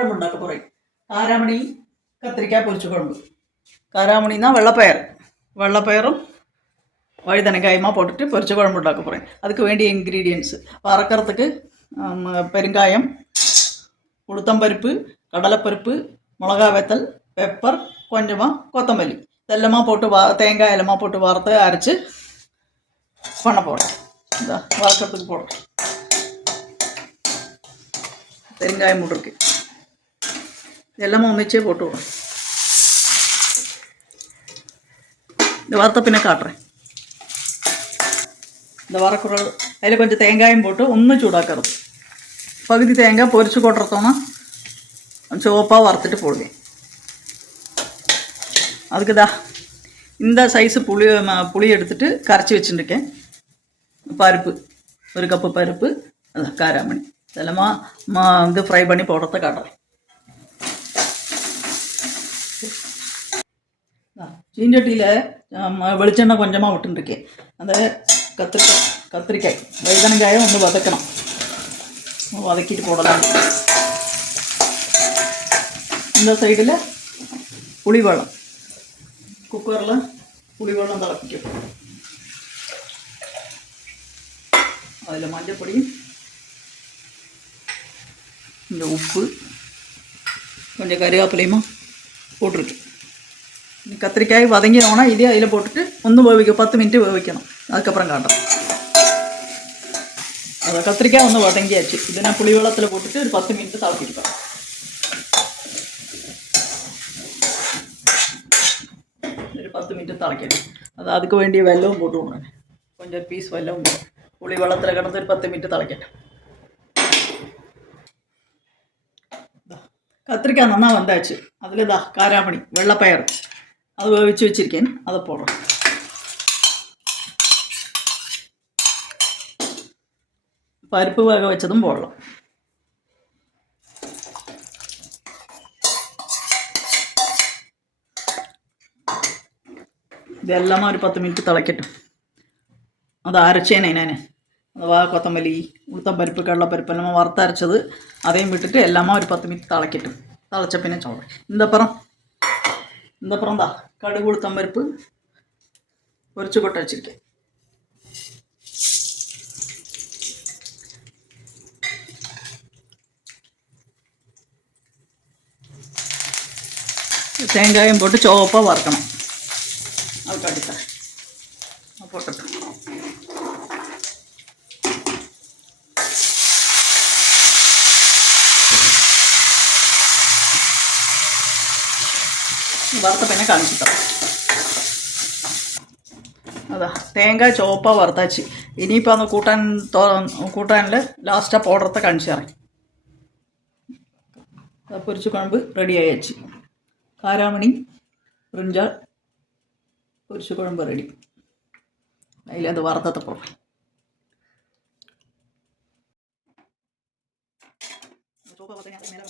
കുഴമ്പ് ഉണ്ടാക്കാൻ പറയും. കാരാമണി കത്തിരിക്ക പൊരിച്ച കുഴമ്പ്. കാരാമണിன்னா வெள்ளைப்பயரும் வழுதனங்காயமாக போட்டுட்டு பொரிச்ச குழம்பு உண்டாக்க போகிறேன். அதுக்கு வேண்டிய இன்க்ரீடியன்ட்ஸு வறுக்கிறதுக்கு பெருங்காயம், உளுத்தம்பருப்பு, கடலைப்பருப்பு, மிளகா வத்தல், பெப்பர், கொஞ்சமாக கொத்தமல்லி இதெல்லாமா போட்டு தேங்காய் எல்லாமா போட்டு வறுத்து அரைச்சி பண்ண போகிறேன். இந்த வறுக்கிறதுக்கு போடுறேன். பெருங்காயம் போட்டிருக்கு. எல்லாமே ஒன்றிச்சே போட்டு விடுறேன். இந்த வறுத்த பின்ன காட்டுறேன். இந்த வரக்குறள் அதில் கொஞ்சம் தேங்காயும் போட்டு ஒன்றும் சூடாக்கிறது. பகுதி தேங்காய் பொரிச்சு கொட்டுறதோன்னா சிவப்பாக வறுத்துட்டு போடுவேன். அதுக்குதா இந்த சைஸு புளி எடுத்துகிட்டு கரைச்சி வச்சுருக்கேன். பருப்பு 1 கப்பு பருப்பு, அதான் காராமணி இதெல்லாமா இது ஃப்ரை பண்ணி போடுறத காட்டுறேன். சீஞ்சட்டியில் வெளிச்செண்ணெய் கொஞ்சமாக விட்டுருக்கேன். அந்த கத்திரிக்காய் வழுதனங்காயை ஒன்று வதக்கணும். வதக்கிட்டு போடலாம். இந்த சைடில் புளிவெள்ளம் குக்கரில் புளிவெள்ளம் திளப்பிக்கும். அதில் மஞ்சப்பொடி, இந்த உப்பு, கொஞ்சம் கறிவேப்பிலையுமா போட்டிருக்கு. கத்திரிக்காய் வதங்கினோன்னா இதே அதில் போட்டுட்டு ஒன்று வேவிக்க 10 மினிட்டு வேவிக்கணும். அதுக்கப்புறம் காட்டுறேன். அதை கத்திரிக்காய் ஒன்று வதங்கியாச்சு. இது நான் புளி வெள்ளத்தில் போட்டுட்டு ஒரு 10 மினிட்டு தாழ்த்திருப்பேன். ஒரு 10 மினிட்டு தாளிக்கணும். அதுக்கு வேண்டிய வெல்லவும் போட்டு விடுறேன். கொஞ்சம் பீஸ் வெல்லவும் போட்டு புளி வெள்ளத்தில் கிடந்து ஒரு 10 மினிட்டு தாளிக்கணும். கத்திரிக்காய் நல்லா வந்தாச்சு. அதில் காராமணி வெள்ளைப்பயறு அது வேவிச்சு வச்சுருக்கேன். அதை போடுறேன். பருப்பு வேக வச்சதும் போடலாம். இது எல்லாமே ஒரு 10 மினிட்டு திளைக்கட்டும். அதை அரைச்சேனே நான். அந்த கொத்தமல்லி, உளுத்தம்பருப்பு, கடலைப்பருப்பு எல்லாமே வறுத்து அரைச்சது அதையும் விட்டுட்டு எல்லாமே ஒரு 10 மினிட்டு திளைக்கட்டும். திளைச்ச பின்னே சொல்கிறேன். இந்த அப்புறம் தான் கடுகு, உளுத்தம்பருப்பு பொரிச்சு கொட்டை வச்சுருக்கேன். தேங்காயும் போட்டு சோப்பாக வறுக்கணும். அது காட்டித்தரேன். போட்டுட்டு வறுத்த பின்ன காமிச்சுத்தரேன். அதான் தேங்காய் சோப்பாக வறுத்தாச்சு. இனியிപ്പോൾ அந்த கூட்டாനിൽ ലാസ്റ്റാக போடுறத காமிச்சு தரேன். பொரிச்ச குழம்பு ரெடி ஆயாச்சு. காராமணி பிரிஞ்சால் பொரிச்ச குழம்பு ரெடி. அதில் அந்த வறுத்தத்தை போடுறேன். சோப்பா பார்த்தீங்கன்னா மேலே